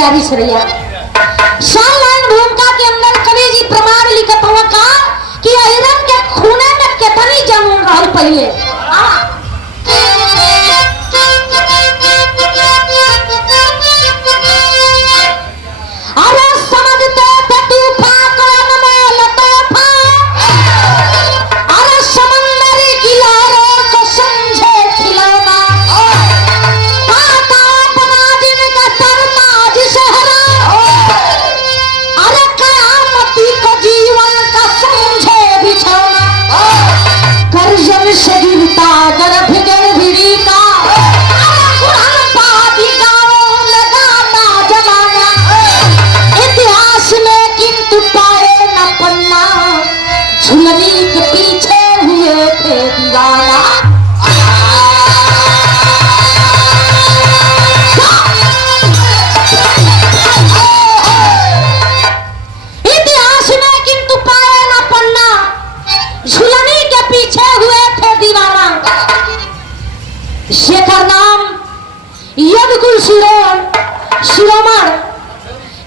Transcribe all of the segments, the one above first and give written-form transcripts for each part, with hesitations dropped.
तैयारी से रहिया। शानलाइन भूमिका के अंदर कवि जी प्रमाण लिखत हुआ का कि अहिरन के खूने में कितनी जमून रहल पहिले। शेखर नाम यदकुल शिरोमण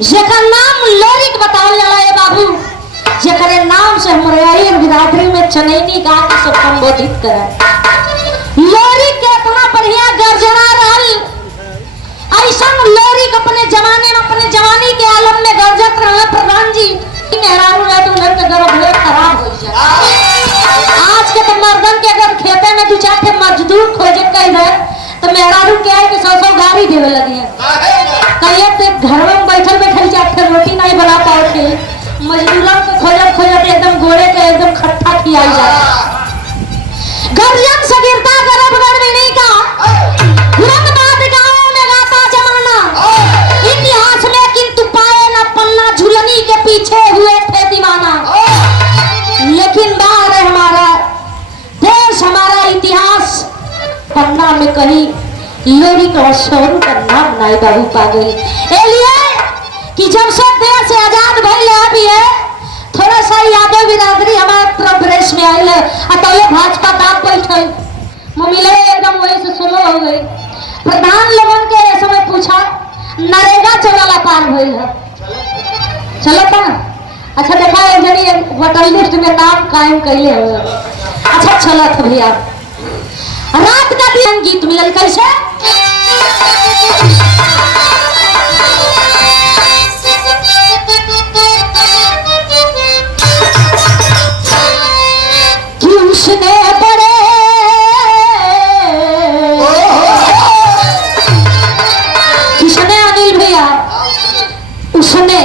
जेकर नाम लोरिक बतावल जाला है बाबू, जेकरे नाम से हमारे बिरादरी में चनैनी गा के सब संबोधित करे। लोरिक के इतना बढ़िया गर्जना रहल, ऐसा लोरिक अपने जमाने में अपने जवानी के आलम में गर्जत रहे। प्रधान जी मेहरारू है तो उधर के गर्भ खराब हो जाए। आज के तो मर्दन के अगर खेते में दो चार के मजदूर खोजे कहीं तो मेहरारू के आए के सौ गाड़ी देवे लगी है। कहिए तो घर में बैठल बैठल चार रोटी नहीं बना पाओ थे, मजदूरों को खोजत खोजत एकदम गोड़े के एकदम खट्टा खियाई जाता। गर्जन से गिरता गर्भ गर्भिणी का तुरंत बात गाँव में गाता जमाना। इतिहास में किंतु पाए न पन्ना, झुलनी के पीछे हुए थे दीवाना। लेकिन बार है हमारा देश, हमारा इतिहास पन्ना में कहीं लोरिक और शोरू का नाम नहीं बाबू पागल। लिए कि जब से देश से आजाद भइल अभी है थोड़ा सा यादव बिरादरी हमारे प्रोग्रेस में आयल तो भाजपा दाब बैठल मिले एकदम वही से सुनो हो गई। प्रधान लोगन के समय पूछा नरेगा चला पार भइल है चलता। अच्छा देखा एक जनी होटल लिस्ट में नाम कायम कैले हो। अच्छा चलत भैया रात का दिन गीत मिलल कैसे कि उसने बड़े किसने अनिल भैया उसने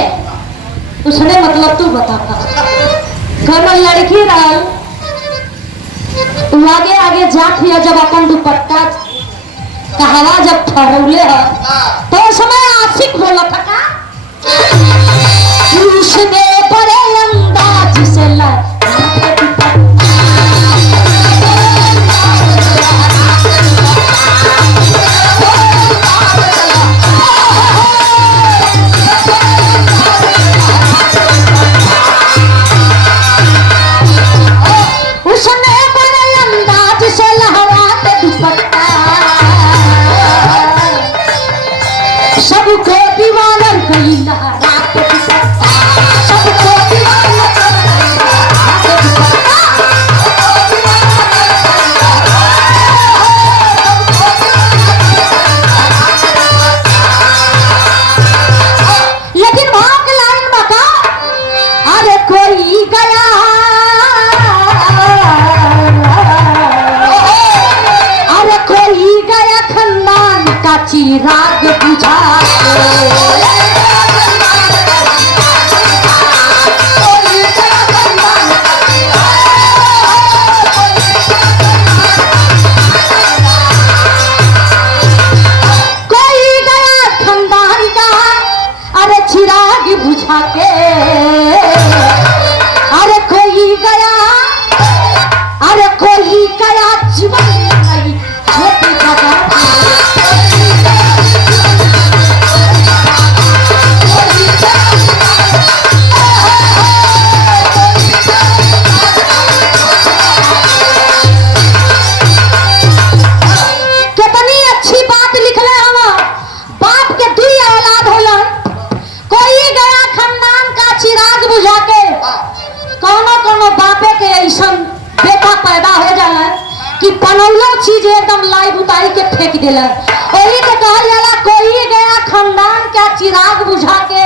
मतलब तू बता घर लड़की रहा आगे आगे जात हिया जब अपन दुपट्टा का हवा जब फहरौले है तो समय आशिक बोला था का उसने बड़े अंदाज से सबको दीवाना कइला रात सबको दीवाना लेकिन भाग लाइन बता अरे कोई गया खानदान का चिराग बुझा कोई गया खानदान का अरे चिराग बुझा के अरे कोई गया जीवन छोटी जगह बनौलो चीज एकदम लाई बुताई के फेंक दिला। वही तो कहल जाला कोई गया खानदान का चिराग बुझा के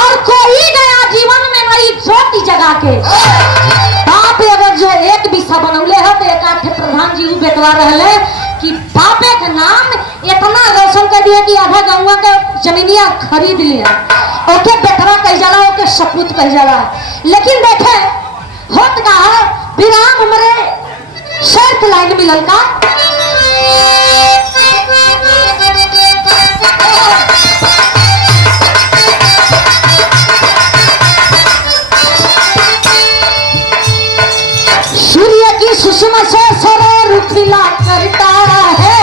और कोई गया जीवन में नई ज्योति जगा के। बाप अगर जो एक बिस्सा बनौले है तो एक आठ प्रधान जी बेटवा रहले कि बापे का नाम इतना रोशन कर दिया कि आधा गाँव के जमीनिया खरीद लिया। ओके बेटवा कह जाला, ओके सपूत कह जाला। लेकिन देखे होत का विराम मरे शर्त लाइन मिलल का सूर्य की सुषमा से सरोवर खिला करता है,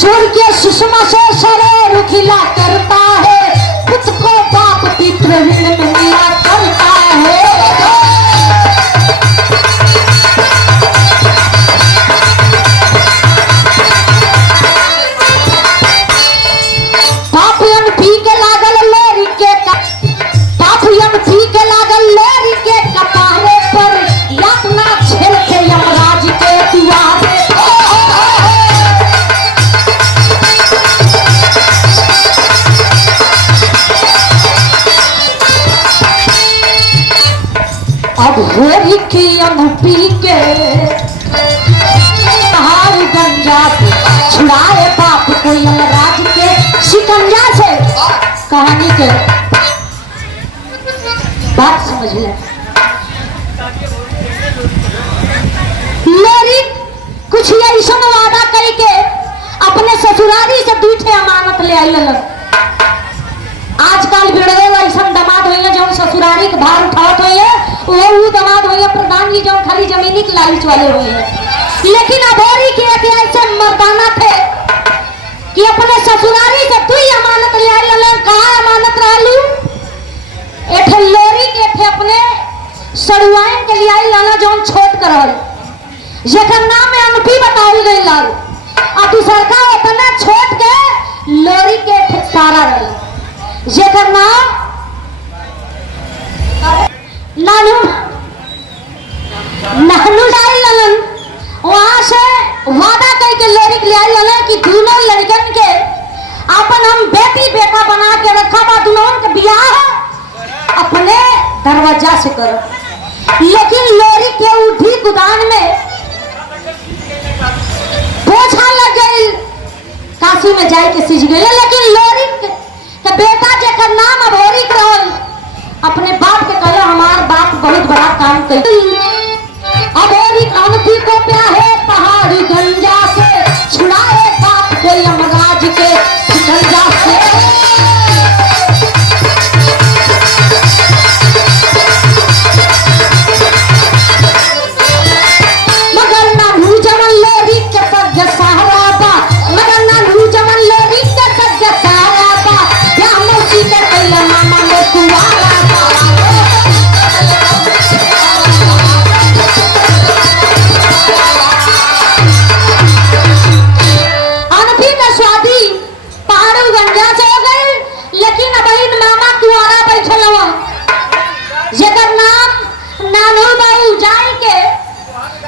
सूर्य के सुषमा से सरोवर खिला करता है, पुत्र को बाप पितृ में मिला करता है। अब होरी की अनपी के हार गंजा से छुड़ाए बाप को यमराज के शिकंजा से। कहानी के बात समझ ले। मेरी कुछ ऐसा वादा करके अपने ससुरारी से दूठे अमानत ले आई लग। आजकल बिड़े ऐसा दमाद हुई जो ससुरारी के भार उठावत हुई वो दमाद हुई प्रधान जी जो खाली जमीनी के लालच वाले हुए हैं। लेकिन अभोरी के ऐसे मर्दाना थे कि अपने ससुरारी से तू ही अमानत ले आई। कहा अमानत रहलू एठे लोरी के थे अपने सड़ुआइन के लिए आई लाना जो छोट करल जेकर नाम में अनपी बतावल गई लाल और दूसर का उतना छोट के लोरी के थे सारा रहल जेकर नाम नानू नानू डाल ललन। वहां से वादा करके लोरी ले आई ललन कि दोनों लड़कन के अपन हम बेटी बेटा बना के रखा बा, दोनों के ब्याह अपने दरवाजा से करो। लेकिन लोरी के उठी गुदान में बोझा लग गई, काशी में जाए के सीज गई। लेकिन लोरी के बेटा जेकर नाम अभोरी रहल अपने बाप के कहे हमार बाप बहुत बड़ा काम कर। अभोरी अनपी को प्याहे पहाड़ी गंजा से छुड़ाए बाप को यमराज के शिकंजा से। मगर नानू जमन लोरी के सग सहारा बा, मगर नानू जमन लोरी के सग सहारा बा, या मौसी के कैला मामा में कुआरा। अनपी का स्वादी पहाड़ू गंजा से हो गई। लेकिन अब मामा कुआरा बैठल हुआ जेकर नाम नानू बाबू जाई के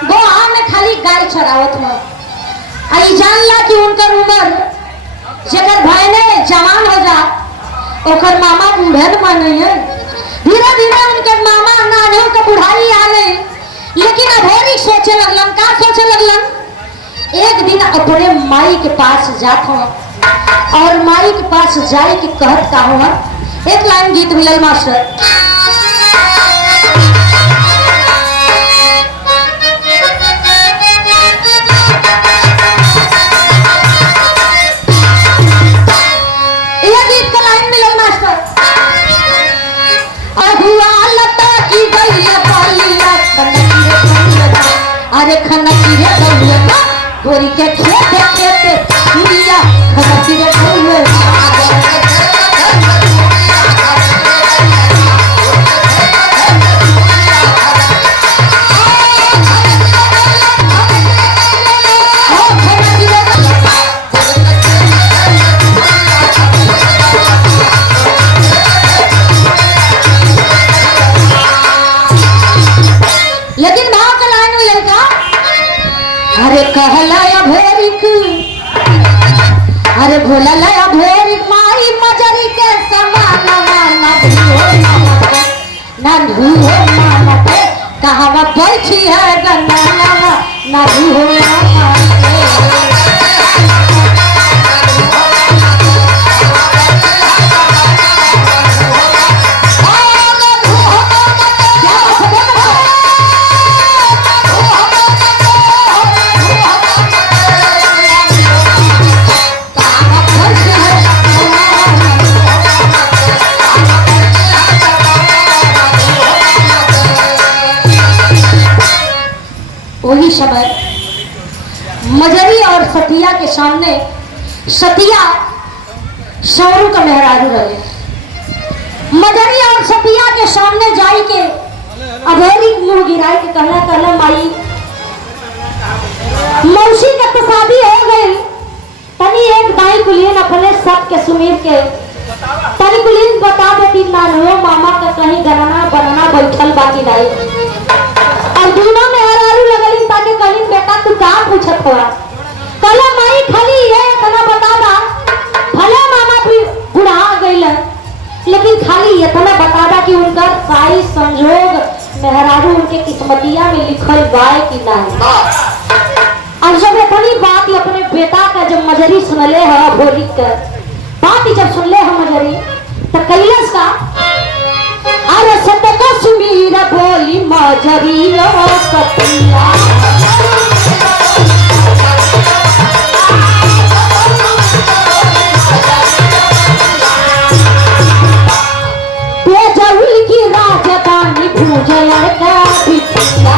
गोहा में खाली गाय चरावत हुआ। आई जानला कि उनकर उम्र जेकर भयने जवान हो जा ओकर मामा बूढ़े न माने है। धीरे धीरे उनके मामा नानू के बुढ़ाई आ गई। लेकिन अभोरी सोचे लगलन, का सोचे लगलन, एक दिन अपने माई के पास जात हो और माई के पास जाए के कहत का हुआ। एक लाइन गीत मिलल मास्टर। ये गीत का लाइन मिलल मास्टर। अहुआ लता की गलिया बालिया अरे खनकी रे गलिया गोरी के खेते खेते मिया खनकी रे गलिया। लेकिन अरे कहला भेरिक अरे भोला लया भेरिक माई मजरी के समान ना धुओ मानत कहावा बैठी है गन्ना ना धुओ वही समय मजरी और सतिया के सामने सतिया सौरू का मेहरारू रहे। मजरी और सतिया के सामने जाई के अधेरी मुंह गिराई के कहला माई मौसी के तो शादी हो गई तनी एक दाई कुलीन अपने सब के सुमीर के तनी कुलीन बता देती ना हो मामा का कहीं गणना बनना बैठल बाकी नहीं और दोनों में हरारू लगली ताकि कलिन बेटा तू का पूछत हुआ कल माई खाली ये इतना बता दा भले मामा भी बुढ़ा गइल लेकिन खाली इतना बता दा कि उनका साई संजोग मेहरारू उनके किस्मतिया में लिखल बाय कि नहीं। और जब इतनी बात अपने बेटा का जब मजरी सुनले है भोली का बात जब सुनले है मजरी तो कैलस का अरे सतक सुमीर बोली मजरी सतिया तेजउल की राजधानी भूजल का बिटिया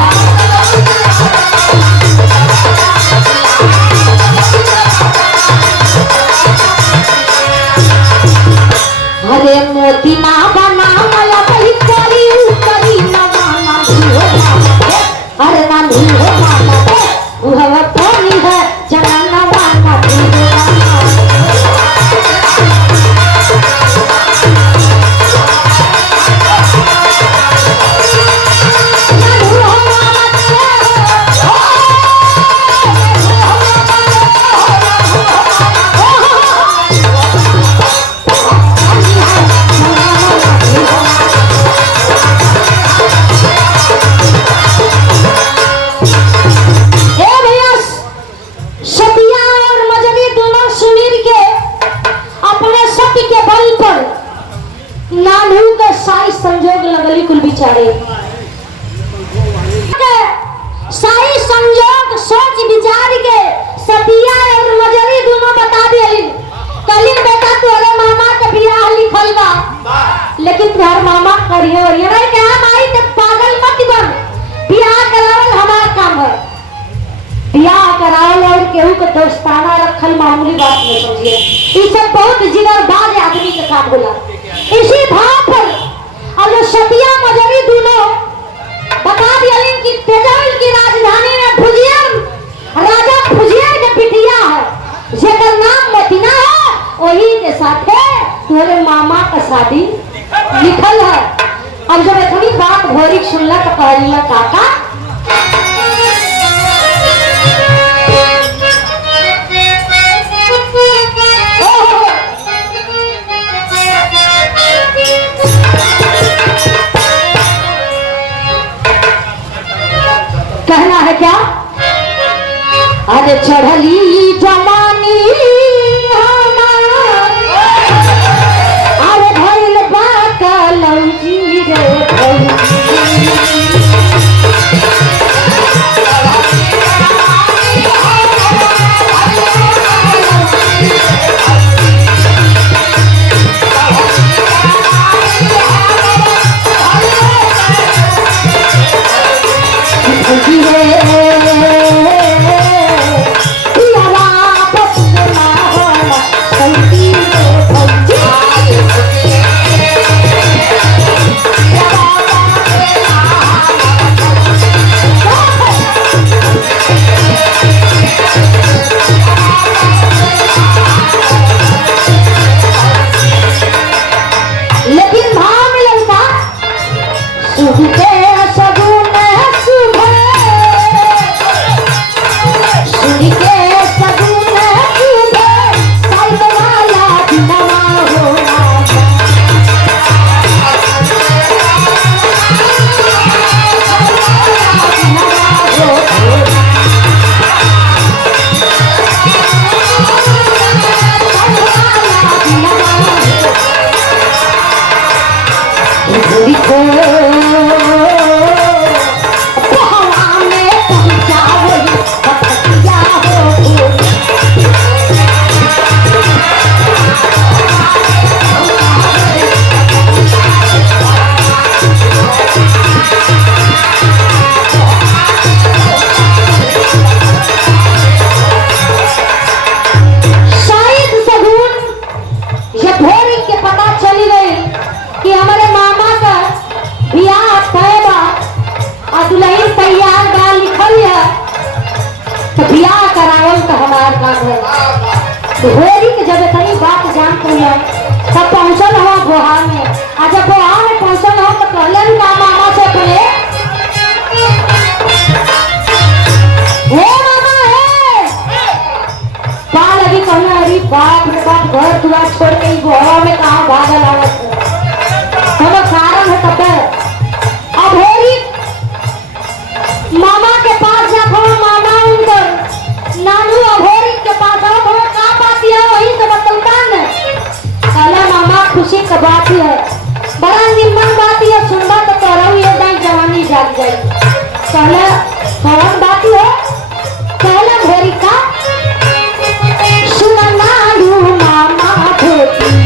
अरे मोती ना बना मला बही करी उतरी ना माना अरे ना हो माना वह पानी है जनाना माना संजोग लगली कुल बिचारे साई संजोग सोच विचार के सतिया और मजरी दोनों बता दिली कलिन बेटा तोरे मामा के बियाह लिखल बा लेकिन तोहर मामा करियो ये नहीं क्या माई ते पागल मत बन बियाह करावल हमार काम है बियाह करावल और केहू के दोस्ताना रखल मामूली बात नहीं समझिए ये सब बहुत जिगरबाज आदमी के काम होला। इसी भाव पर और जो सतिया मजरी दोनों बता दिया कि तेजउल की राजधानी में भुजियन राजा भुजियन के बिटिया है जेकर नाम मोतिना है वही के साथ तोरे मामा का शादी लिखल है। अब जब इतनी बात भोरी सुनला तो कहला काका कहना है क्या अरे चढ़ली जवानी अरे भइल बात लौजी रे भोरी के सगुन कीधे साइड वाला दिनवा हो राजा भोरी को हवा में पहुंचा वही बतिया हो शायद सगुन ये भोरी के पता चली गई कि हमारे मामा का ब्याह तय बा और दुल्हन तैयार बा लिखल है तो ब्याह करावल तो हमार काम है। तो भोरी के जब इतनी बात जान पड़ी तब पहुंचल हुआ गोहा में और जब गोहा में पहुंचल हो तो कहले भी मामा से अपने हे मामा हे बाल अभी कहना अरे बाप रे बाप घर दुआर छोड़ के गोहा में कहाँ भागल आवत है हम कारण है तब अब होरी मामा के पास जाता हूँ मामा उनकर नानू अभोरी के पास आओ थोड़ा का बात है वही तो बतलता न कहला मामा खुशी का बात है बड़ा निम्न बात है सुनबा तो तोरा ये दाई जवानी जाग जाए कहला कौन बात है कहला भोरी का सुना नानू मामा धोती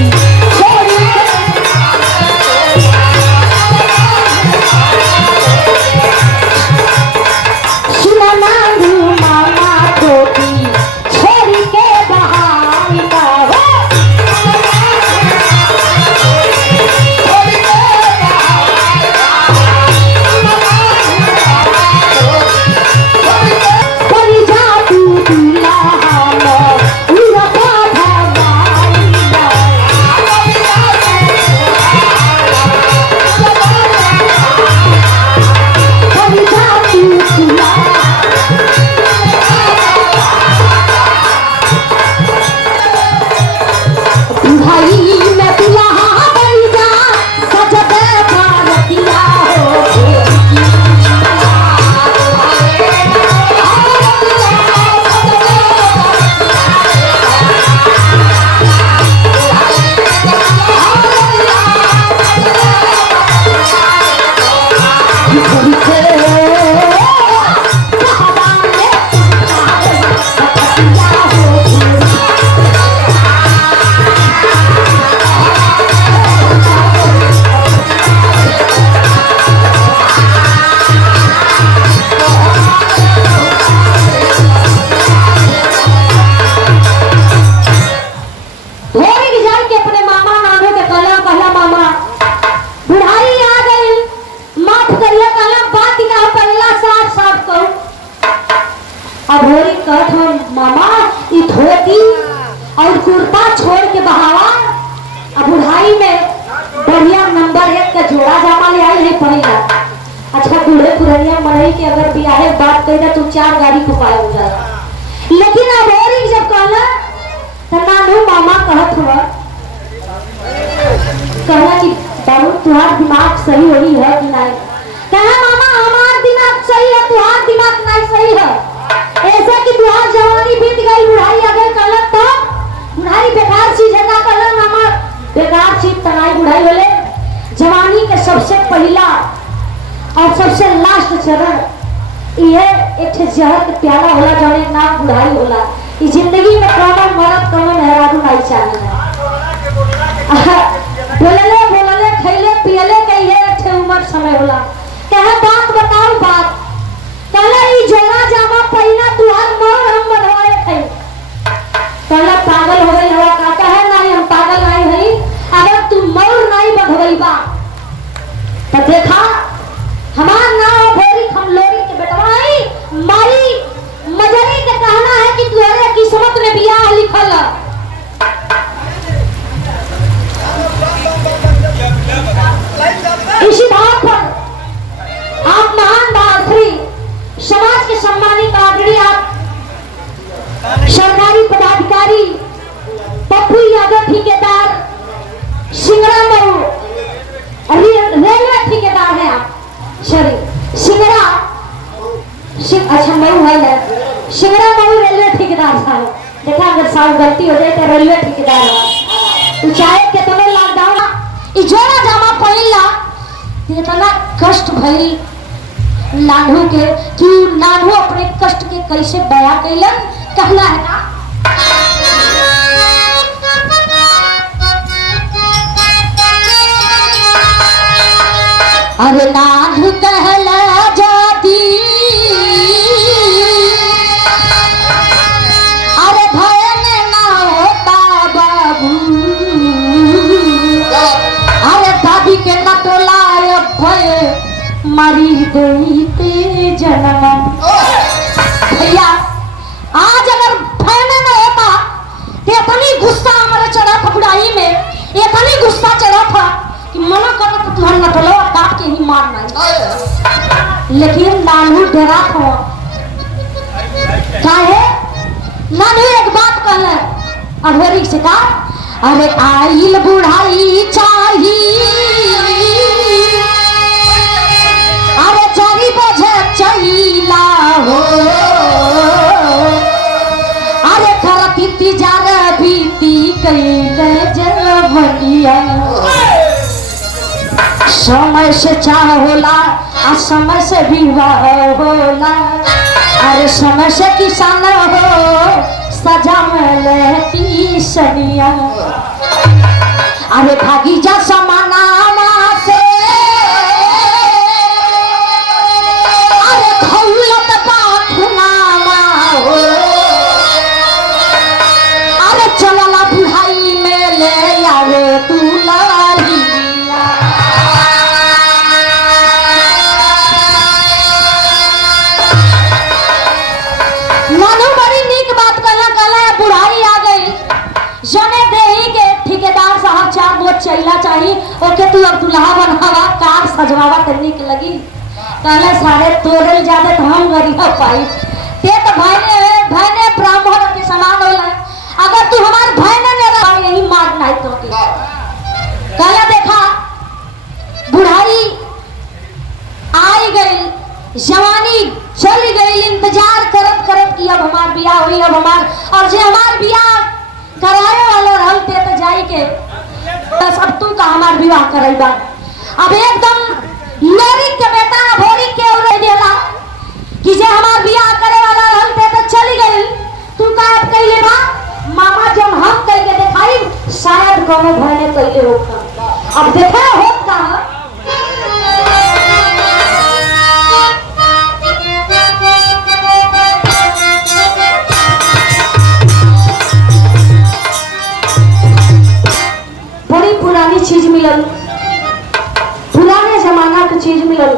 मामा ये धोती और कुर्ता छोड़ के बहावा अब बुढ़ाई में बढ़िया नंबर 1 का जोड़ा जामा ले आई है पहिला। अच्छा बूढ़े पुरनिया मरई के अगर बियाहे बात कही तो 4 गाड़ी फुकाए हो जाए लेकिन अब और जब कहला तो नानू मामा कहत हुआ कहला कि बाबू तुम्हारा दिमाग सही होई है कि नहीं कहा मामा हमारा दिमाग सही है तुम्हारा दिमाग नहीं सही है ऐसा कि तुम्हारी जवानी बीत गई बुढ़ाई आ गई कहला तो बुढ़ाई बेकार चीज है का कहला मामा बेकार चीज तनाई बुढ़ाई बोले जवानी के सबसे पहला और सबसे लास्ट चरण ये एक जहर के प्याला होला जौन नाम बुढ़ाई होला ई जिंदगी में कौन मरद कौन हैरान नहीं चाहिए बोलले खैले पियले के ये एक उम्र समय होला कहे बात बताओ बात कहला ई जोड़ा जामा पहिना तुहार मोर हम बनवाए थे कहला पागल हो गई हवा का कहे नहीं हम पागल नहीं हई अगर तू मोर नहीं बधवई बा तो देखा हमार नाम भोरी हम लोरी के बेटवाई मारी मजरी के कहना है कि तुम्हारे किस्मत में बियाह लिखल है इसी बात पर आप महान बाखरी समाज के सम्मानित आदरणीय सिंगड़ा मऊ रेलवे ठेकेदार साहब देखा, अगर साहब गलती हो जाए तो रेलवे ठेकेदार तू चाहे कितने लॉकडाउन जोड़ा जामा पहिला इतना कष्ट भइल नानू के कि नानू अपने कष्ट के कैसे बया कैलन कहना है ना। अरे नानू कहला जाती अरे भय में ना होता बाबू, अरे दादी के न टोलाए भय मरी देते जनम। भैया आज अगर भय में न होता तो इतनी गुस्सा हमारे चढ़ा था बुढ़ाई में, इतनी गुस्सा चढ़ा था कि मना करो तो तुम्हारे न टोला काट के ही मारना। लेकिन नानू डरा था काहे? नानू एक बात कहले अधेरी से का, अरे आइल बुढ़ाई चाही अरे चारी बजे चलीला हो, अरे करत इंतजार बीती कैले जवनिया। समय से चाह होला आ समय से विवाह होला, अरे समय से किसान हो सजा में की सनिया। अरे भागी जा समानामा से अरे खौलत बाखुनामा हो, अरे चलला बुढ़ाई में ले आवे तू लालिया। नानू बड़ी नीक बात कहला, कहला बुढ़ाई आ गई जने देही के ठेकेदार साहब चार गो चैला चाहिए ओके तू अब दुल्हा बनावा कार सजवावा करने के लगी। कहले सारे तोड़ल जाते तो हम गरिया पाई ते तो भाई ने ब्राह्मण के समान होला, अगर तू हमार भाई ने रहा यही मारना है तो के। कहले देखा बुढ़ाई आई गई, जवानी चली गई, इंतजार करत करत कि अब हमार बियाह हुई, अब हमार और जे हमार बियाह कराए वाला रहल ते तो जाई के बस अब तू का हमार विवाह करैबा। अब एकदम लोरी के बेटा भोरी के उड़े देला कि जे हमार बियाह करे वाला रहल ते तो चली गई, तू का अब कइले बा मामा जब हम कह के दिखाई शायद कोनो भने कइले होता। अब देखा होत का पुरानी चीज मिलल, पुराने जमाना की चीज मिलल।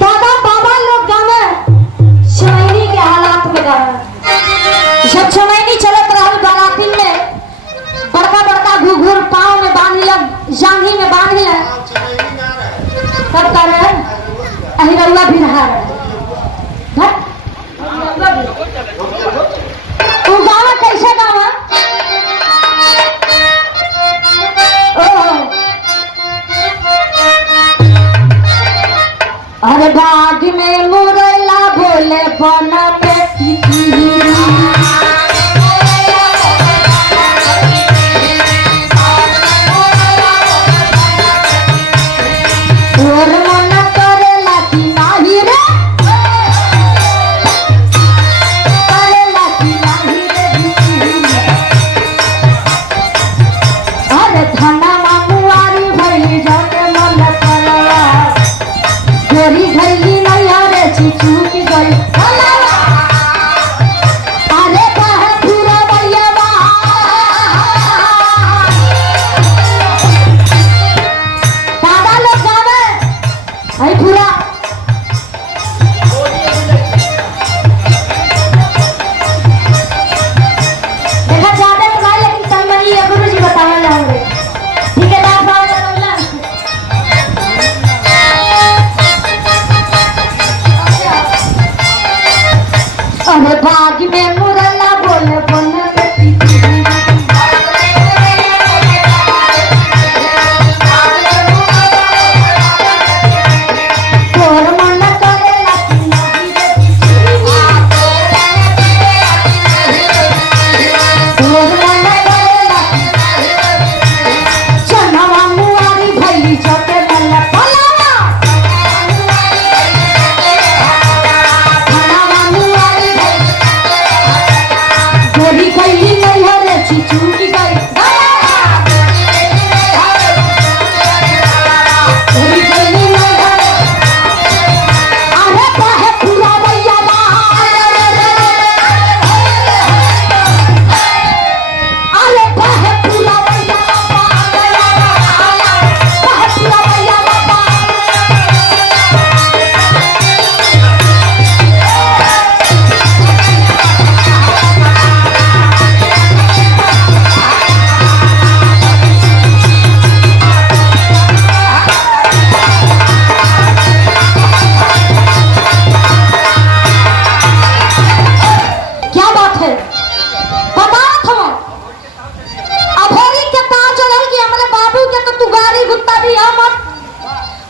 दादा बाबा लोग गावे चमैनी के हालात में गावे, जब चमैनी चलत रहल बाराती में बड़का बड़का घुघुर पाँव में बांध लग जांघी में बांध ले तब कर अहिरौआ भी रहा तू गावा कैसे गावा अरे बाग में मुरैला बोले बन में और मन करेला कि नाही रे डरिया मत।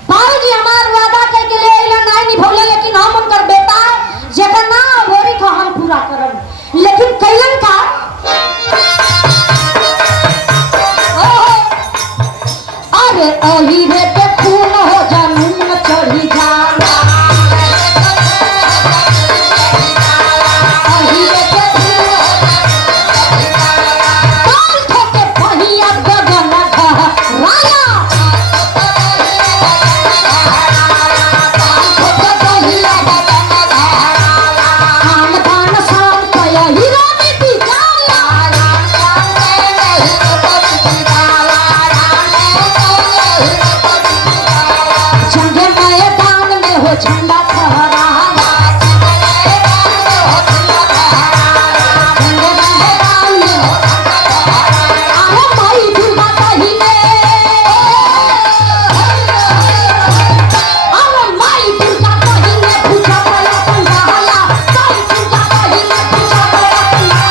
बाबूजी हमार वादा कह के ले आइला नहीं निभौले, लेकिन हम उनकर बेटा जेकर ना भोरी को हम पूरा करब। लेकिन कैलन का अरे अही रे के खून हो जमीन चढ़ी जाला, अही रे के खून काल ठोके पहिया गगन घराया, काल ठोके पहिया गगन घराया, आन बान शान कया हीरा मिटी जाला, जंगे मैदान में हो झंडा फहरावा, जंगे मैदान में हो अरे माई दुर्गा कहिले, अरे माई दुर्गा कहिले पूजा करा पंडाला, माई दुर्गा कहिले पूजा करा पंडाला।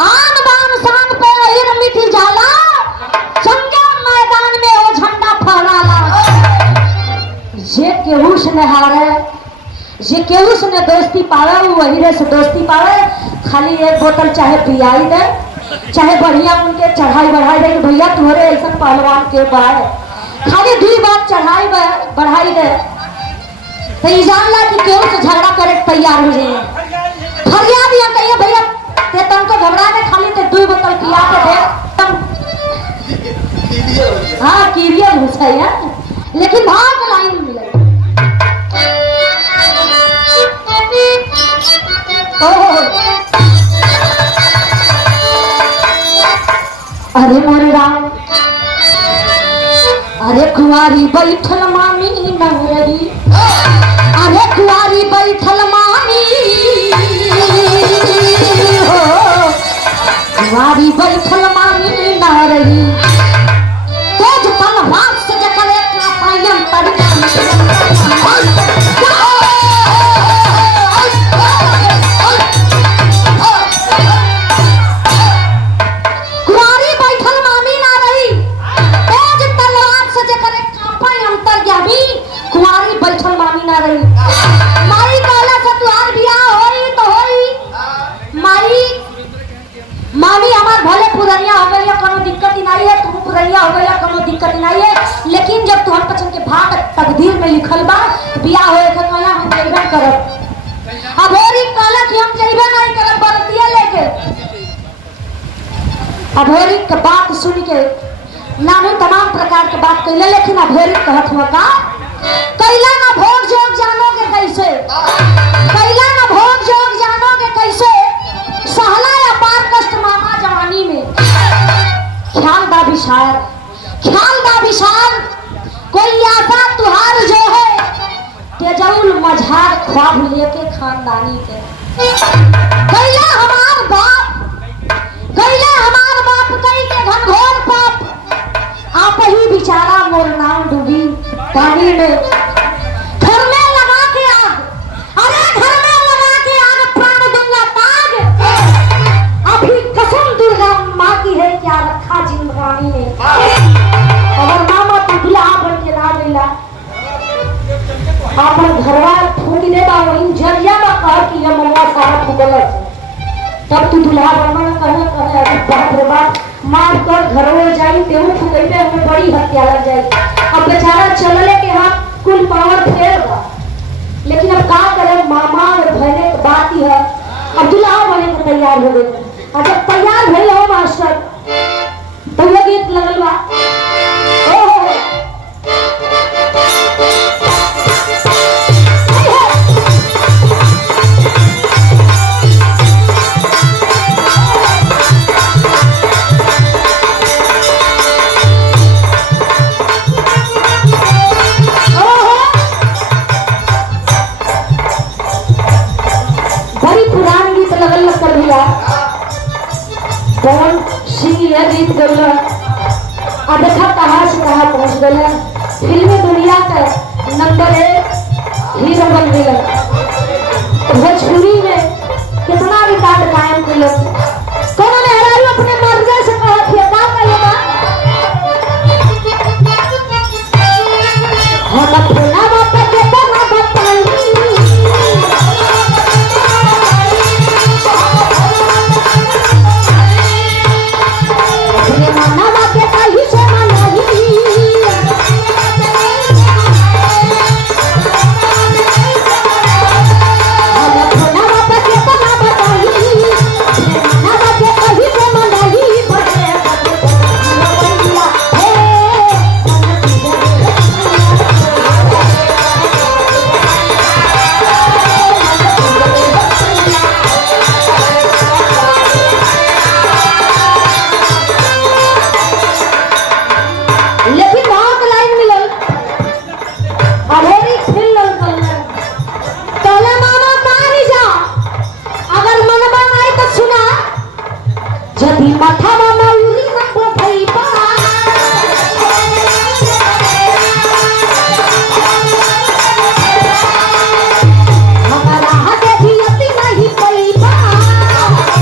आन बान शान पे अहिर मिटी जाला, जंगे मैदान में वो झंडा फहराला। जे केहू से न हारे, जे केहू से न दोस्ती पावे, वो वही से दोस्ती पावे। खाली एक बोतल चाहे पियाई दे, चाहे बढ़िया उनके चढ़ाई बढ़ाई दे कि भैया तुम्हारे ऐसा पहलवान के बाय, खाली 2 बात चढ़ाई बढ़ाई दे तो ये जान ला कि केहू से झगड़ा करे तैयार हो जाइए। फरियाद या कहिए भैया ते तुमको घबरा ने खाली ते 2 बोतल पिया के दे तम। हाँ कीरिया घुसा है, लेकिन भाग लाइन में मिले। अरे मोरे राम, अरे कुंवारी बैठल मामी नवरही, अरे कुंवारी बैठल मामी हो, कुंवारी बैठल मामी नवरही, तेज तलवार से जकर एक पायम तड़का कुंवारी बैठल मामी ना रही, तेज तलवार से जकर एक पायम तर गया भी कुंवारी बैठल मामी ना रही। माई कहला से तुहार बियाह होई तो होई, मामी हमार भले पुरनिया हो गई, कोनो दिक्कत ही नहीं है, तुम पुरनिया हो गई, कोनो दिक्कत ही नहीं है, लेकिन जब तुहर पसंद के भाग तकदीर में लिखल बा बियाह होए के कहला हम जइबे करब। अब होरी कहला कि हम जइबे नहीं करब बरतिया लेके। अब होरी के बात सुन के नानू तमाम प्रकार के बात कहले, लेकिन अब होरी कहत हुआ का कैला ना भोग जोग जानोगे कैसे, कैला ना भोग जोग जानोगे कैसे, सहला या पार कष्ट मामा जवानी में। ख्याल दा विशाल, ख्याल दा विशाल, कोई आशा तुहार जो है तेजउल मझार ख्वाब लेके खानदानी के। कैला हमार बाप, कैला हमार बाप कई के घनघोर पाप, आप ही बिचारा मोर नाम डूबी पानी में। घर में लगा के आग, अरे घर में लगा के आग, प्राण दूंगा ताग, अभी कसम दुर्गा माँ की है क्या रखा जिंदगानी ने। अगर मामा तू दुल्हा बन के ना मिला, अपन घरवा फूक दे बा वहीं जरिया बा कह कि ये मम्मा सारा फूकल है, तब तू दुल्हा बनना कहे अरे बाप रे बाप मार कर घर में जाई तेहू फूकैते हमें बड़ी हत्या लग जाए। अब बेचारा चलले के हाथ कुल पावर फेर बा, लेकिन अब का करे मामा और बहने की बात ही है। अब दुल्हा बने को तैयार हो गए, और जब तैयार भइल हो मास्टर तो ये गीत लगल बा। कहाँ से कहाँ पहुँच गए। फिल्मी दुनिया का नंबर 1 हीरो बन गए। भोजपुरी में कितना रिकॉर्ड कायम किया। कोनो ने हराई अपने मर्द से कहा थे का कहिएगा हम अपना बाप के तना बताई अपने माना बाप के कहीं से मनाई हम अपना बाप के तना बताई अपने माना बाप के कहीं से मनाई बड़े लेकिन वहां के लाइन मिलल अभोरी फिर ललकल कहले मामा मानी जा अगर मनबा नहीं तो सुना जदी माथा मामा उरी न बधई पा हमारा हाथे जियती नहीं पई पा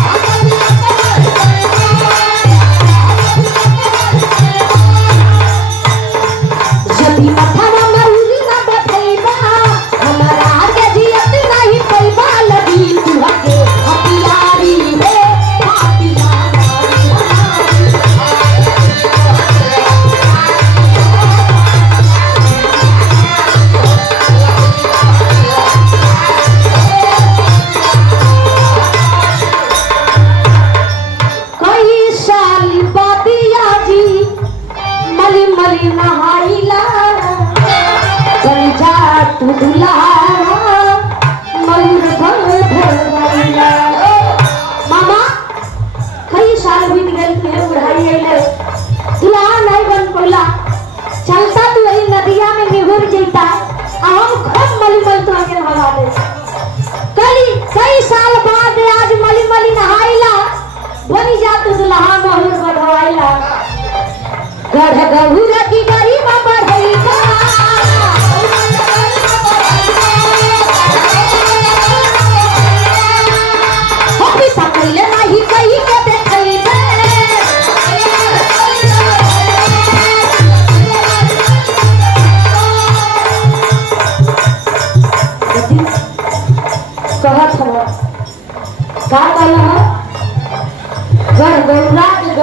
जदी माथा मामा उरी न बधई पा हमारा हाथे जियती नहीं पई पा लगी तुहा के हथियारी रे कई साल बादिया जी मली मली नहाइला बन जा तू दुल्हा मयूर भर भरवाइला मामा कई साल बीत गए फिर बुढ़ाई आइले दुल्हा नहीं बन पइला चलता तू वही नदिया में निहुर जइता आ हम खूब मली मली तो आगे नहा दे कई साल बाद आज मली मली नहाइला बनी जा तू दुल्हा मयूर भरवाइला गढ़ गहुरा की गरीब बढ़ैबा होपी पकइले नाही कहीं के देखैबे कहत हवा का कहला गढ़ गहुरा के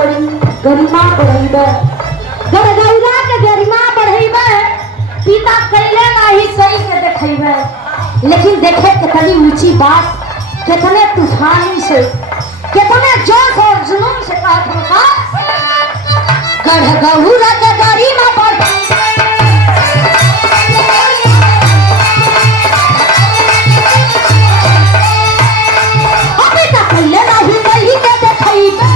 गरिमा बढ़ैबे गढ़ गौरा के गरिमा बढ़ैबे पिता कैले नाही कई के देखैबे लेकिन देखे कितनी ऊंची बात कितने तूफानी से कितने जोश और जुनून से कहत होगा गढ़ गौरा के गरिमा बढ़ैबे पिता कैले नाही कई के देखैबे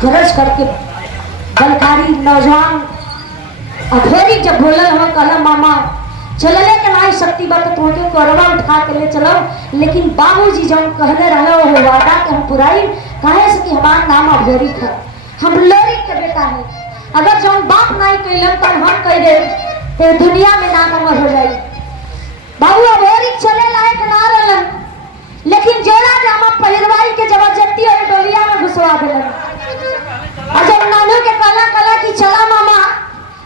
खरच करके बलकारी नौजवान अधोरी जब बोलल हो कहला मामा चलले के नाई शक्ति बात तोके करवा उठा के ले चलो लेकिन बाबूजी जब कहले रहे हो वादा के हम पुराई काहे से कि हमार नाम अधोरी था हम लोरी के बेटा है अगर जब बाप नहीं कैलन तो हम कह दे तो दुनिया में नाम अमर हो जाई बाबू अधोरी चले लायक ना रहलन लेकिन जोड़ा जामा पहिरवाई के जबरदस्ती और डोलिया में घुसवा देलन और जब नानू के कला की चला मामा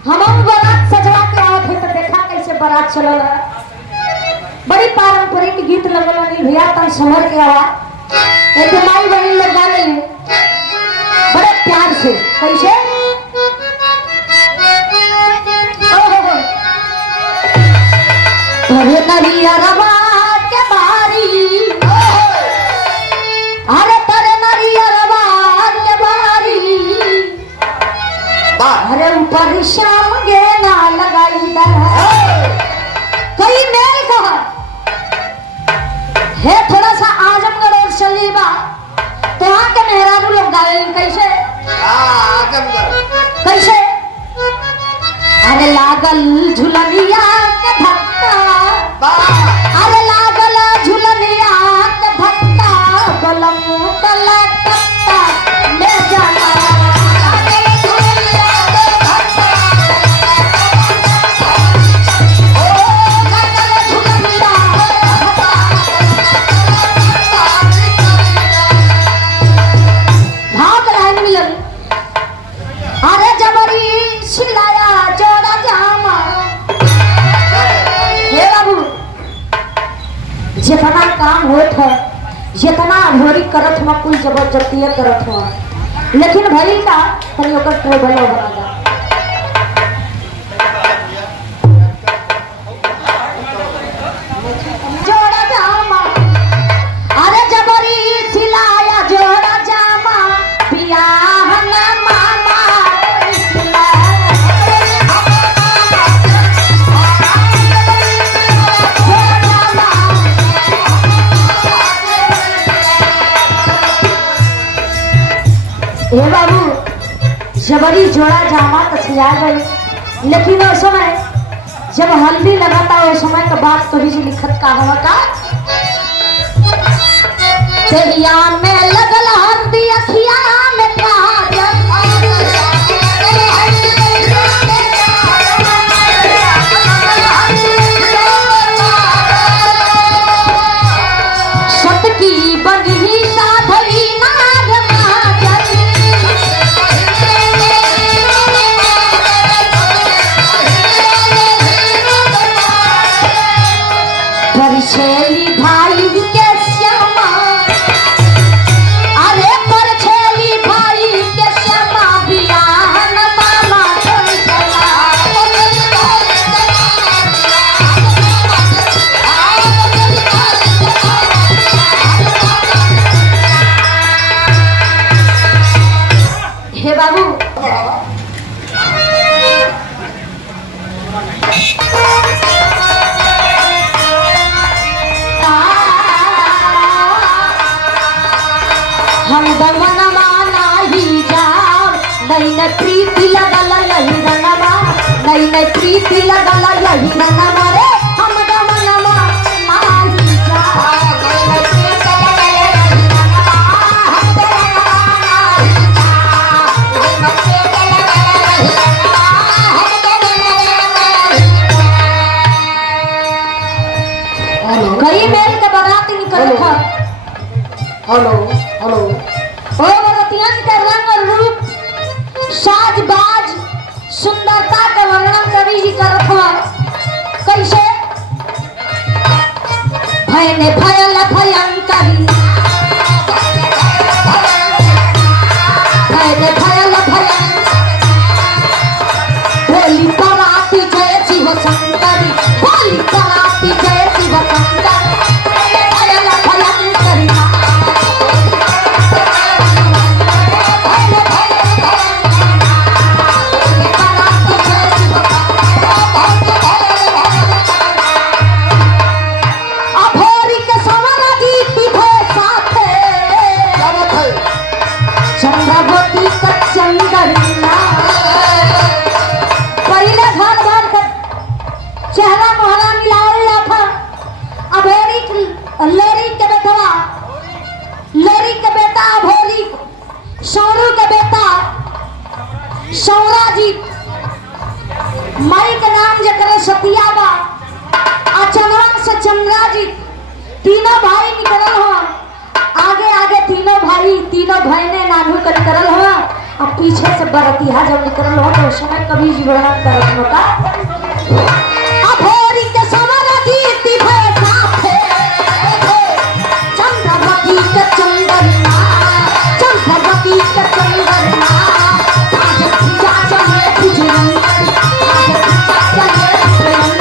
हम बारात सजवा के आवत है तो देखा कैसे बारात चलल बड़ी पारंपरिक गीत लगल नहीं भैया तन समर के आवाज एक माई बहन लोग गा ले बड़े प्यार से कैसे अरे नरिया रवा के बारी अरे तेरे नरिया रवा के बारी अरे ऊपर शाम गे ना लगाई कई मेल कहा है थोड़ा सा आजमगढ़ और चली बा तो वहाँ के मेहरारू लोग गावे कैसे? आजमगढ़ कैसे? अरे लागल झुलनिया के धक्का, अरे लागल झुलनिया के धक्का, गलम कलकत्ता ले जाना। लागल झुलनिया के धक्का, ओ लागल झुलनिया के धक्का। भाग लाइन मिलन, अरे जबरी सिलाया जोड़ा जामा। हे बाबू, जितना काम होत है, जितना भोरी करत हम कुल जबरदस्ती करत हो, लेकिन भई का तनी ओकर ट्रेबल बना जा। जोड़ा जामा, अरे जबरी सिलाया जोड़ा जामा, बियाह न मामा ए बाबू, जबरी जोड़ा जामा तो सिया गई, लेकिन उस समय जब हल्दी लगाता उस समय का बात तो ही लिखत का हुआ का तेरिया में लगल हल्दी अखिया में काजल, सत की बनी साधवी नाग माजल, परछेली भाई के श्यामा, अरे परछेली भाई के श्यामा, बियाह न मामा कोई कला। हे बाबू, हम दमनवा नाही जाओ, नहीं न प्रीति लगल यही रनवा, नहीं न प्रीति लगल यही रनवा रे, हम दमनवा नाही जाओ, नहीं न प्रीति लगल यही रनवा, हम दमनवा नाही जाओ, नहीं न प्रीति लगल यही रनवा, हम दमनवा नाही जाओ। कई मेल के बारात निकल था। हेलो हेलो ओ रतियन के रंग और रूप, साज बाज, सुंदरता के वर्णन कवि जी करत हुआ कैसे? भयने भयल भयंकरी, भयने भयल भयंकरी, बोली पराती जय शिव शंकरी, बोली पराती जय शिव शंकरी, भयने भयल भयंकरी। अभोरी के सवर जीती भे साथे, चंद्रवती का चंदरिया, पहले घर भर का चेहरा मोहरा मिलाया था। अभोरी लेरी के बेटवा, लेरी के बेटा अभोरी, सौरू के बेटा सौरा जी, माई के नाम जकरे सतिया बा, अचनवन से चंद्रा जी, तीनों भाई निकलल हुआ। आगे आगे तीनों भाई, तीनों बहने नानू के निकलल हुआ, और पीछे से बरतिया जब निकलल हुआ तो उस समय कभी जी वर्णन करत होता। अभोरी के सवर जीती भे साथे, चंद्रवती के चंदरिया, चंद्रवती के चंदरिया, आज पूजा चले पूजन, आज पूजा चले पूजन।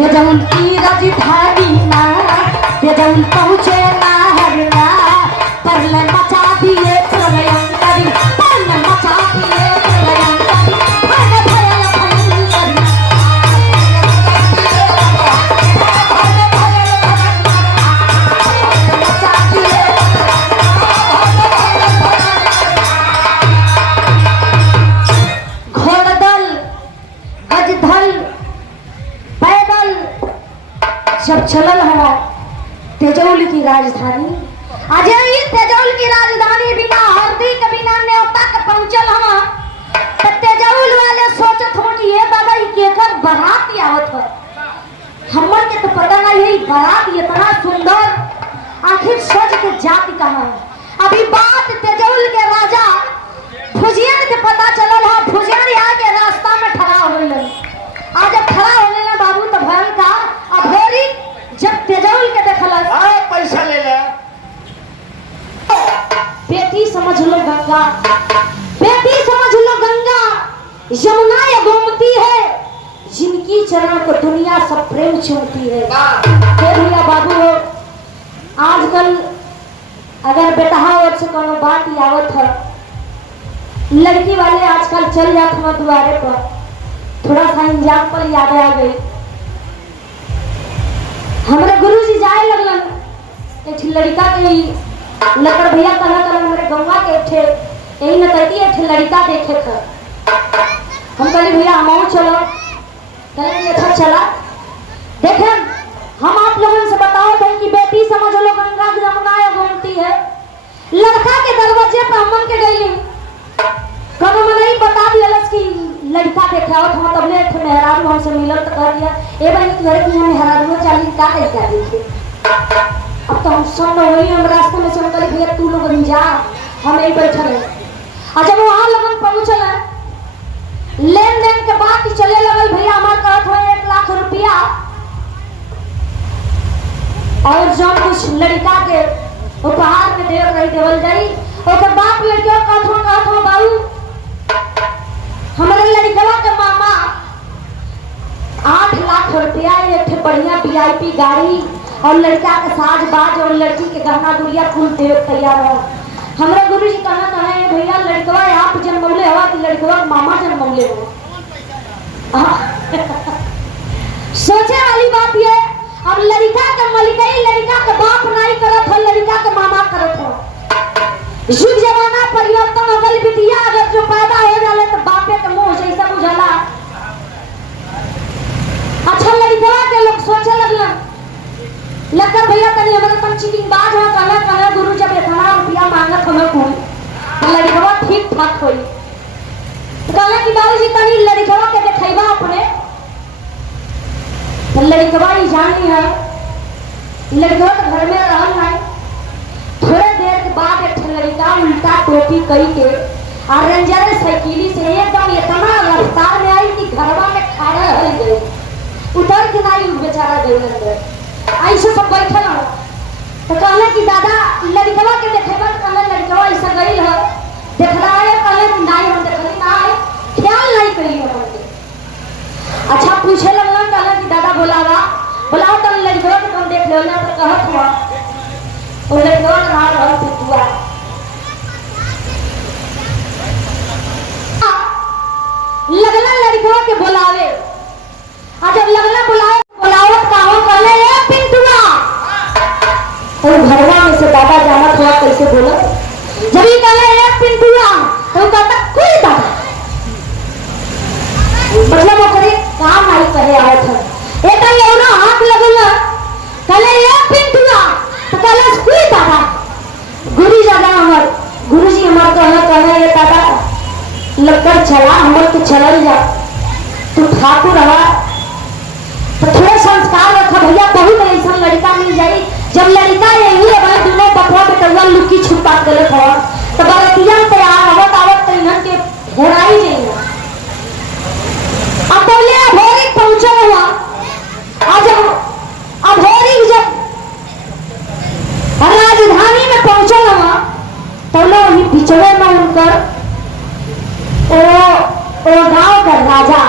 तेजौल की राजधानी ना तेजौल पहुँचे ना हरना परले मचा दिए प्रलयंकरी परले मचा दिए प्रलयंकरी भय भय भयंकरी मचा दिए घोड़दल गजदल पैदल जब चलल हवा तेजौल की राजधानी अजय तेजौल की राजधानी बिना हरदी के बिना न्योता के पहुंचल हवा तो तेजौल वाले सोचत हो कि ये दादा ई केकर बारात आवत है हमर के तो पता नहीं है बारात इतना सुंदर आखिर सज के जाति कहाँ है। अभी बात तेजौल के राजा फुजियन के पता चलल है फुजियन यहाँ के रास्ता में ठहरा होले आज जब खड़ा होने ना बाबू तो भयन का अभोरी जब तेजौल के देखलस पैसा ले ले बेटी समझ लो गंगा बेटी समझ लो गंगा यमुना या गोमती है जिनकी चरण को दुनिया सब प्रेम चूमती है भैया बाबू हो आजकल अगर बेटा और से कोनो बात आवत है लड़की वाले आजकल चल जाते हैं द्वारे पर थोड़ा सा एग्जाम्पल याद आ गई हमारे गुरुजी जाए लगलन एक लड़का के लकड़ भैया कहना कहना हमारे गंगा के उठे यही न कहती एक लड़का देखे कर हम कहली भैया हम चलो कहले अच्छा चला देखे हम आप लोगों से बताओ थे कि बेटी समझ लो गंगा जमुना या गोमती है लड़का के दरवाजे पर हमन के गई कब मन नहीं बता दिया कि लड़का देखे आओ हम तब ले थे मेहरारू हमसे मिलल तो कह दिया ए भाई घर की हम मेहरारू चाली का क्या देखे अब तो हम सब वही हम रास्ते में से निकले भैया तू लोग जा हम यही बैठे रहे और जब वहाँ लगन पहुँचल लेन देन के बाद ही चले लगल भैया हमारे कहत हो 1 लाख रुपया और जो कुछ लड़का के उपहार में देव रही देवल जाई और बाप लड़कियों कहत हो बाबू हमारे लड़कवा के मामा 8 लाख रुपया एक बढ़िया VIP गाड़ी और लड़का के साज बाज और लड़की के गहना गुड़िया फूल देव तैयार हो हमारे गुरु जी कहना है भैया लड़कवा आप जन्मौले हवा कि लड़कवा मामा जन्मौले हो सोचे वाली बात ये अब लड़का के मलिकई लड़का के बाप नहीं करत हो लड़का के मामा करत हो युग जमाना परिवर्तन हो गई बिटिया अगर जो पैदा हो जाले तो बापे के मुंह जैसा बुझला अच्छा लड़कवा के लोग सोचे लगलन लड़का भैया तनी हमारे तन चीटिंग बाज हो कहला गुरु जब इतना रुपया मांगत हमें कोई तो लड़कवा ठीक ठाक होई कहला कि बाबूजी तनी लड़कवा के देखैबा अपने तो लड़कवा ही जानी है लड़कवा तो घर में रहल नहीं थोड़े देर के बाद एक लड़का उल्टा टोपी कई के और रेंजर साइकिली से एकदम इतना रफ्तार में आई कि घरवा में खड़ा हो गई उतर के नहीं बेचारा गई अंदर ऐसे सब बैठल हो तो कहले कि दादा लड़कवा के देखेबा तो कहले लड़कवा ऐसा गई है देखला है कहले नहीं हम देखली नहीं ख्याल नहीं करी हम अच्छा पूछे लगला कहले कि दादा बुलाओ तो लड़कवा के तुम देख लो ना तो कहत हुआ वो लड़कवा ना रहल पिटुआ लगला लड़कवा के बुलावे आ जब लगला बुलावत काहो कहले ए पिंटुआ तो घरवा में से दादा जाना थोड़ा कैसे बोला जब ये कहले ए पिंटुआ तो कहता कोई दादा मतलब वो करे काम नहीं करे आवत है एटा लेना हाथ लगला कहले ए पिंटुआ तो कहले कोई दादा गुरुजी हमार कहले ए दादा लक्कड़ चला हमर के चलल जा तू ठाकुर हवा तो थोड़े संस्कार रखा भैया बहुत ऐसा लड़का मिल जाई जब लड़का यही है दोनों बकवा बेटवा लुकी छुपा गले था तो बरतिया तैयार आवत तो इन्हन के होराई नहीं अब बोले अभोरी पहुंचल हुआ आज अभोरी जब राजधानी में पहुंचल हुआ तो लोग वही पिछड़े में उनकर ओ गांव का राजा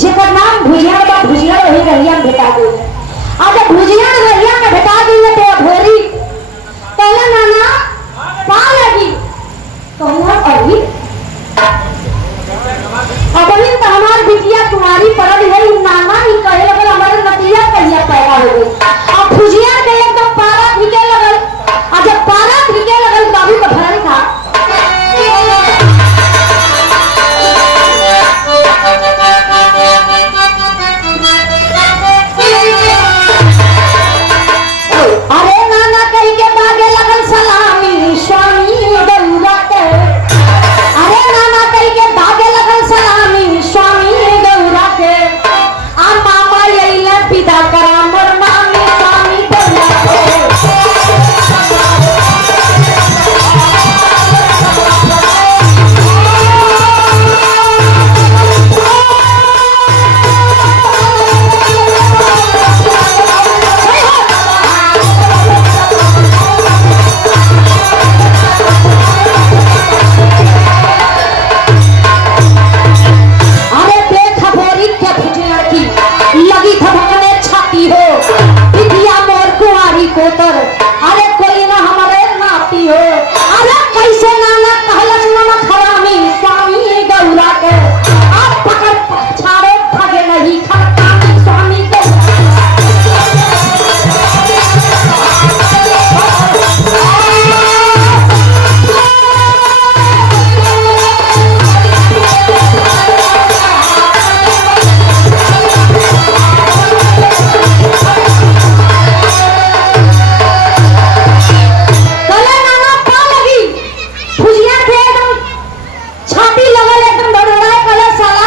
जेकर नाम भुजिया बा भुजिया वही रहिया में भेटा दे। आज भुजिया रहिया में भेटा दी तो भोरी कहला नाना पा लगी कहला अभी अबही तो हमार बिटिया तुम्हारी पड़ल है नाना ही कहे लगल हमारे नतिया कहिया पैदा हो गई। अब भुजिया के एकदम पारा भिगे लगल। आज जब पारा भिगे लगल बाबू का भरल था अरे नाना कही के भागे लगल सलामी स्वामी गौरा के। अरे नाना कही के भागे लगल सलामी स्वामी गौरा के। आ मामा यही विदा करा मोर मामी स्वामी गौरा के। अरे देखा बोरी के भुजिया की लगी धमकने छाती हो बिटिया मोर कुंवारी कोतर। अरे कोई ना हमारे नाती हो। अरे कैसे नाना कहलस नमक हरामी स्वामी गौरा के। आप पकड़ छाड़ो भागे नहीं खड़कामी स्वामी गौरा कहले नाना पा लगी भुजिया के एकदम छाती लगल एकदम बड़बड़ाए कहले साला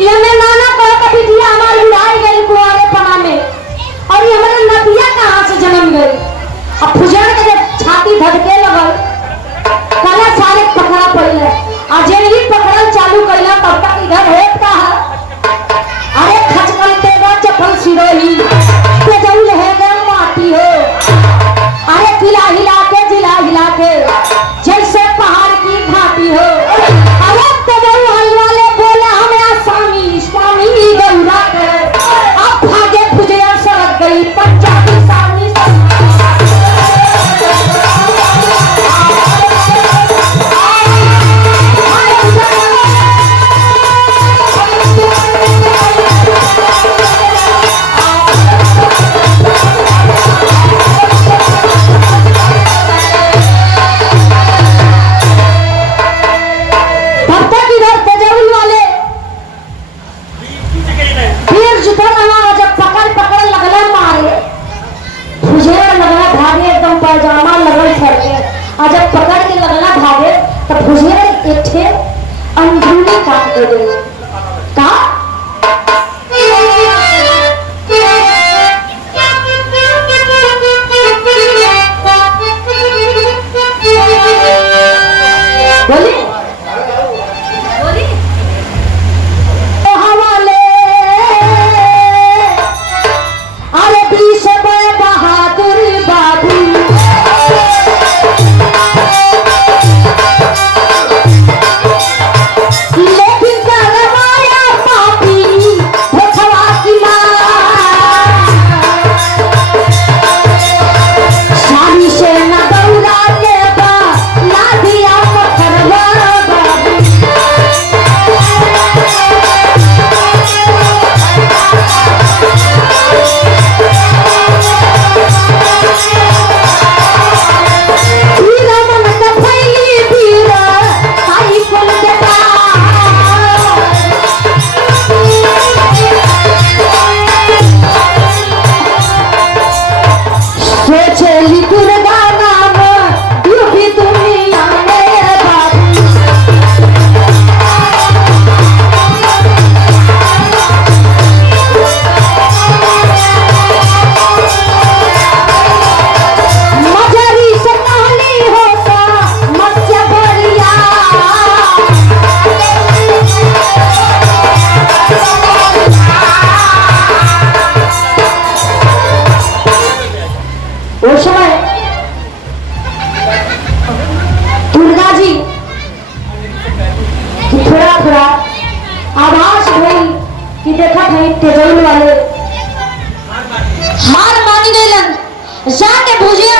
ये हमें नाना कह के बिटिया हमारी उड़ाई गई कुआरे पना में और ये हमारे नतिया कहाँ से जन्म गई। अब भुजिया के जब छाती धड़के लगल कहले साले पकड़ा पड़े आज ही पकड़ल चालू कैला तब तक इधर होत का है। अरे खचकल तेगा चपल सिरोही ते जऊल है गए माटी हो। अरे किला हिला के जैसे पहाड़ की घाटी हो। अरे तबऊ हलवाले बोले हमें आसामी स्वामी गौरा के। अब भागे भुजिया सड़क गई पंजाबी सामी तब तक इधर तजौल वाले फिर जुटल रहा। जब पकड़ लगला मारे भुजिया लगला भागे एकदम पैजामा लगल छड़के। और जब पकड़ के लगला भागे तब भुजिया एक ठे अंधुनी काट के दे का बोली ओ हवाले अरे बीस बड़े बहादुर बाबू लेकिन करवाया पापी भोखवा की शादी से न दौड़ा के बा ला दिया पत्थरवा बाबू। वीरा मन का फैली वीरा ताई कुल बेटा सोचेली दुर्गा नाम डूबी दुनिया में बाबू। मजरी से कहली होता मत्स्य बरिया उस समय दुर्गा जी थोड़ा थोड़ा आभास हुई देखा कहीं तेजोल वाले हार मानी गईलन जाके भुजिया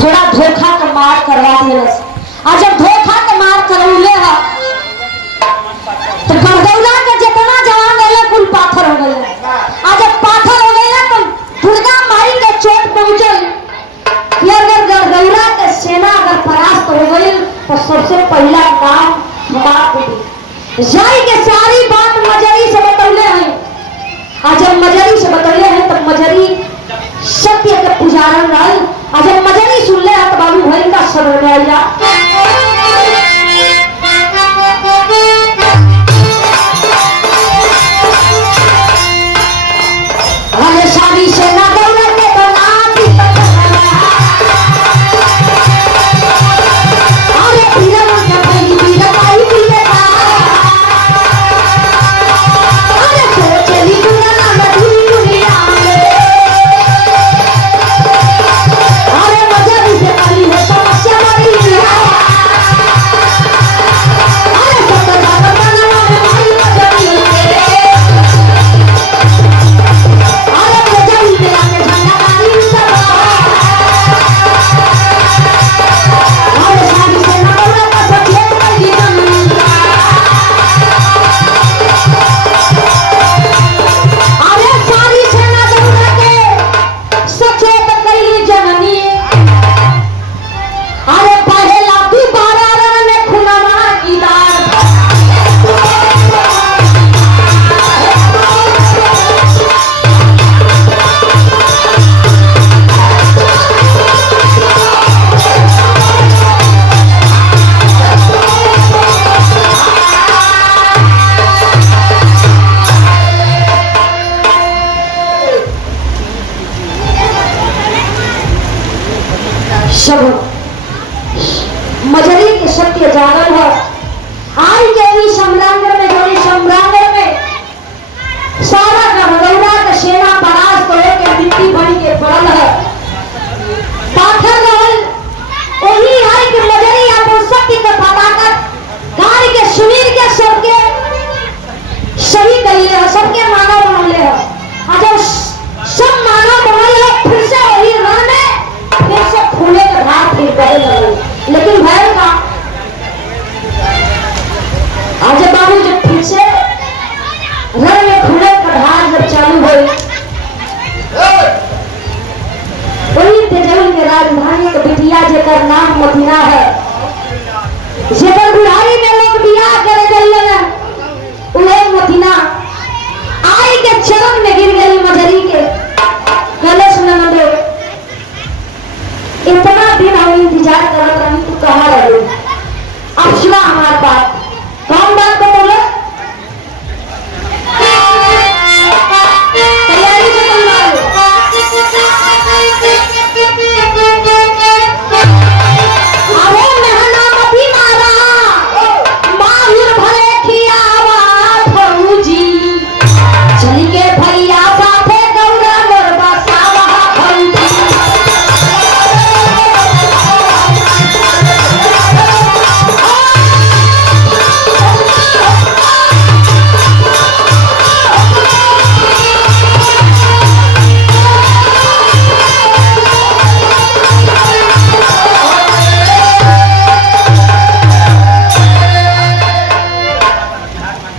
थोड़ा धोखा का मार करवा दिलस। आज जब धोखा का मार करौले हा तो गरदौला के जितना जवान रहला कुल पाथर हो गए। आज जब पाथर हो गए तो दुर्गा माई के चोट पहुंचल कि अगर गरदौला के सेना अगर परास्त हो गई तो सबसे पहला काम हमारा जाई के सारी बात मजरी से बतौले हैं। आज जब मजरी से बतौले हैं तब मजरी सत्य के पुजारन रहल। आज जब मजरी सुन ले तो बाबू भाई का सबर में आया। अरे सारी सेना दौलत के तो नाती अरे पीरन के भाई पीरन भाई पीरन अरे चली दुनिया में दुनिया में अरे मजरी से करी है समस्या बड़ी अरे सब जाकर बनाना में भाई मजरी अरे मजरी मेरा में झंडा गाड़ी सब अरे सारी सेना दौलत का सचेत कर दी अरे सारी सेना दौलत के सचेत कैली जननी अरे पहला दोबारा रण में खुनामा की दार सब मजरी के सत्य जागल है। आई के भी सम्रांगण में जोड़ी सम्रांगण में सारा गरदौला का सेना परास्त हो के मिट्टी बन के पड़ल है। पाथर रहल वही आई के मजरी अपन सत्य के पताका गाड़ी के सुनीर के सबके सही कइले है, सबके मानव बनले है। आज जब सब मानव बनले है फिर से वही रण में फिर से खूने का धार फिर गए लगे। लेकिन भैर का आज बाबू जब फिर से रण में खूने का धार जब चालू हुई वही तेजल के राजधानी के बिटिया जेकर नाम मदीना है जेकर बुढ़ाई में लोग बियाह करे गए उन्हें मदीना आई के चरण में गिर गई मजरी के गले सुनने दो। इतना दिन हम इंतजार करत रही तू कहाँ रहे। अब सुना हमारी बात कौन बात को बोले तैयारी से अरे मेहनती मारा माहिर भरे खियावा फौजी चली के भैया साथे गौरा मोर बसावा फौजी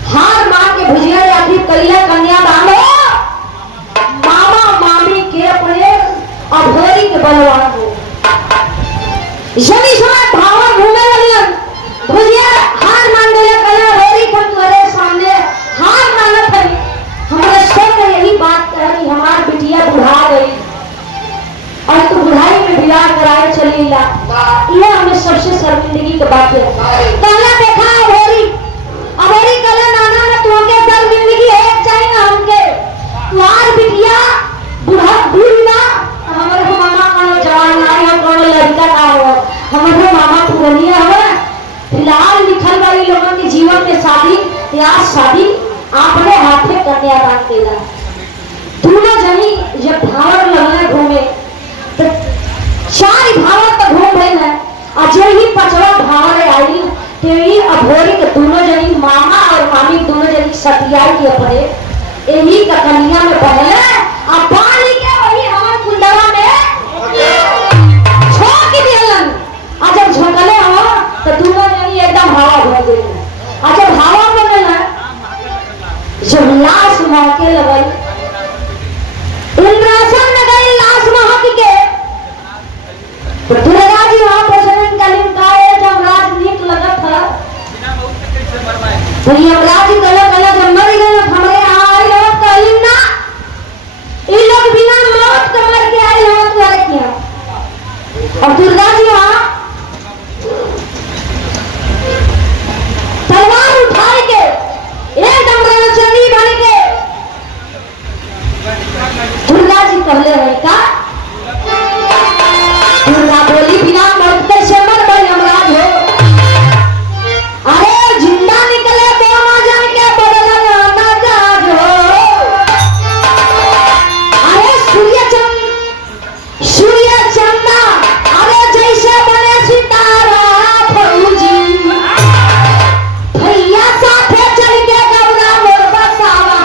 हार मार के भुजिया यात्री कलिया कन्यादान हो मामा मामी के अपने अभोरी के बलवान हो यदि समय भावर घूमे लगियन भुजिया हार मान गए कलिया रोरी खन करे सामने हार मानत है। हमारे सब ने यही बात कही हमार बिटिया बुढ़ा गई और तू बुढ़ाई में विवाह कराए चली ला ये हमें सबसे शर्मिंदगी की बात है। कहना देखा अभोरी कला नाना ने तुमके शर्मिंदगी है चाहिए ना हमके तुम्हार बिटिया बुढ़ा बूढ़ी ना हमारे को मामा का जवान ना है कौन लड़का का हो हमारे को मामा पुरानी है। फिलहाल लिखल वाली लोगों के जीवन में शादी या शादी आपने हाथ में कन्यादान केला दोनों जनी जब भावर लगने घूमे तो चार भावर तो घूम रहे हैं अजय ही पचवा भावर आई तेरी अभोरी के दोनों जनी मामा और मामी दोनों जनी सतियाई के पड़े यही ककनिया में पहले अब पानी के वही हमर कुंडवा में छोक दिलन आ जब झोंकले हो तो दोनों जनी एकदम हवा भर गई आ जब हवा बने ना जब लाश महके लगल इंद्रासन में गई लाश महक के तो दुर्गा जी वहां पहुंचने का लिंकाए जब राज नीक लगत था तो यमराज जी कल जब मर गए हमरे आए लोग कहली ना ये लोग बिना मौत के मर के आए लोग तुम्हारे क्या और दुर्गा जी वहां तलवार उठाए के एकदम रणचंडी बन के दुर्गा जी कहले रहे का दुर्गा बोली बिना मौत के से मर गए यमराज हो अरे जिंदा निकले तो मजन के बदला ना जाज हो अरे सूर्य चंदा अरे जैसे बने सितारा फौजी भैया साथे चल के गौरा मोर बसावा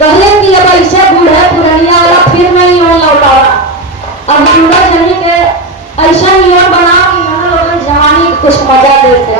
कहले कि अब ऐसे बूढ़े पुरनिया वाला फिर नहीं हो लौटावा अब बूढ़ा जनी के ऐसा नियम बना कि हम लोग जवानी कुछ मजा देते